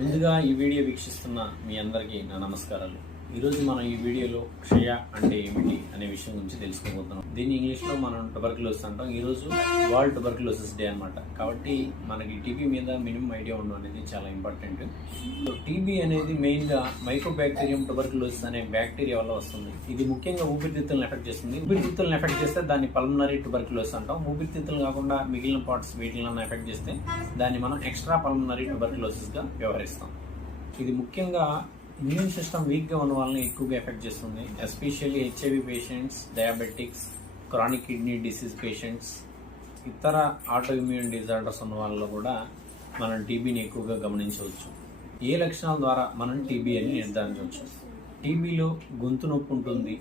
ముందుగా ఈ వీడియో వీక్షిస్తున్న మీ అందరికీ నా నమస్కారాలు. ఈరోజు మనం ఈ వీడియోలో క్షయ అంటే ఏమిటి అనే విషయం గురించి తెలుసుకోబోతున్నాం. దీన్ని ఇంగ్లీష్లో మనం ట్యూబర్క్యులోసిస్ అంటాం. ఈరోజు వరల్డ్ ట్యూబర్క్యులోసిస్ డే అనమాట. కాబట్టి మనకి టీబీ మీద మినిమం ఐడియా ఉండడం అనేది చాలా ఇంపార్టెంట్. టీబీ అనేది మెయిన్గా మైక్రోబాక్టీరియం ట్యూబర్క్యులోసిస్ అనే బ్యాక్టీరియా వల్ల వస్తుంది. ఇది ముఖ్యంగా ఊపిరితిత్తులను ఎఫెక్ట్ చేస్తుంది. ఊపిరితిత్తులను ఎఫెక్ట్ చేస్తే దాన్ని పల్మనరీ ట్యూబర్క్యులోసిస్ అంటాం. ఊపిరితిత్తులు కాకుండా మిగిలిన పార్ట్స్ వీటిలను ఎఫెక్ట్ చేస్తే దాన్ని మనం ఎక్స్ట్రా పల్మనరీ ట్యూబర్క్యులోసిస్గా వ్యవహరిస్తాం. ఇది ముఖ్యంగా ఇమ్యూన్ సిస్టమ్ వీక్గా ఉన్న వాళ్ళని ఎక్కువగా ఎఫెక్ట్ చేస్తుంది. Especially HIV patients, diabetics, chronic kidney disease patients, ఇతర ఆటో ఇమ్యూన్ డిజార్డర్స్ ఉన్న వాళ్ళలో కూడా మనం టీబీని ఎక్కువగా గమనించవచ్చు. ఏ లక్షణాల ద్వారా మనం టీబీ అని నిర్ధారించవచ్చు? టీబీలో గొంతు నొప్పి ఉంటుంది,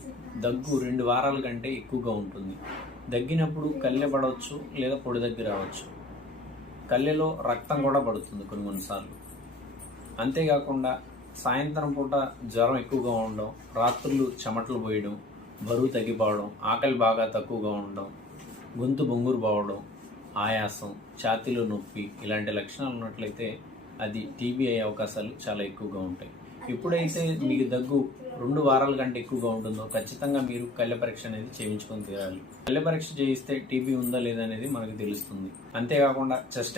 దగ్గు 2 వారాల కంటే ఎక్కువగా ఉంటుంది, దగ్గినప్పుడు కళ్ళె పడవచ్చు లేదా పొడి దగ్గర రావచ్చు, కళ్ళెలో రక్తం కూడా పడుతుంది కొన్నిసార్లు. అంతేకాకుండా సాయంత్రం పూట జ్వరం ఎక్కువగా ఉండడం, రాత్రులు చెమటలు పోయడం, బరువు తగ్గిపోవడం, ఆకలి బాగా తక్కువగా ఉండడం, గొంతు బొంగురు పోవడం, ఆయాసం, ఛాతీలో నొప్పి ఇలాంటి లక్షణాలు ఉన్నట్లయితే అది టీబీ అయ్యే అవకాశాలు చాలా ఎక్కువగా ఉంటాయి. ఎప్పుడైతే మీకు దగ్గు 2 వారాల కంటే ఎక్కువగా ఉంటుందో ఖచ్చితంగా మీరు కళ్ళ పరీక్ష అనేది చేయించుకొని తీరాలి. కళ్ళ పరీక్ష చేయిస్తే టీబీ ఉందా లేదా అనేది మనకు తెలుస్తుంది. అంతేకాకుండా చెస్ట్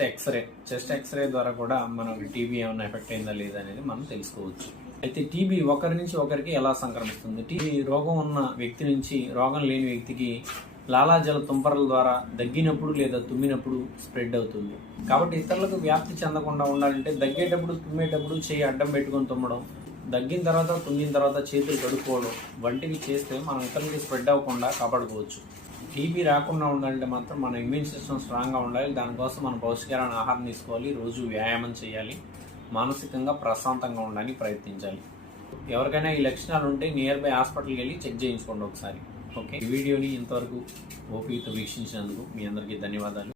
ఎక్స్రే ద్వారా కూడా మనకు టీబీ ఏమైనా ఎఫెక్ట్ అయిందా లేదా అనేది మనం తెలుసుకోవచ్చు. అయితే టీబీ ఒకరి నుంచి ఒకరికి ఎలా సంక్రమిస్తుంది? టీబీ రోగం ఉన్న వ్యక్తి నుంచి రోగం లేని వ్యక్తికి లాలాజల తుంపరల ద్వారా దగ్గినప్పుడు లేదా తుమ్మినప్పుడు స్ప్రెడ్ అవుతుంది. కాబట్టి ఇతరులకు వ్యాప్తి చెందకుండా ఉండాలంటే దగ్గేటప్పుడు తుమ్మేటప్పుడు చేయి అడ్డం పెట్టుకొని తుమ్మడం, దగ్గిన తర్వాత తుమ్మిన తర్వాత చేతులు కడుక్కోవడం వంటివి చేస్తే మనం ఇతరులకి స్ప్రెడ్ అవ్వకుండా కాపాడుకోవచ్చు. టీబీ రాకుండా ఉండాలంటే మాత్రం మన ఇమ్యూన్ సిస్టమ్ స్ట్రాంగ్గా ఉండాలి. దానికోసం మనం పౌష్టికరమైన ఆహారం తీసుకోవాలి, రోజు వ్యాయామం చేయాలి, మానసికంగా ప్రశాంతంగా ఉండడానికి ప్రయత్నించాలి. ఎవరికైనా ఈ లక్షణాలు ఉంటే నియర్ బై హాస్పిటల్కి వెళ్ళి చెక్ చేయించుకోండి ఒకసారి. ఓకే, ఈ వీడియోని ఇంతవరకు ఓపికతో వీక్షించినందుకు మీ అందరికీ ధన్యవాదాలు.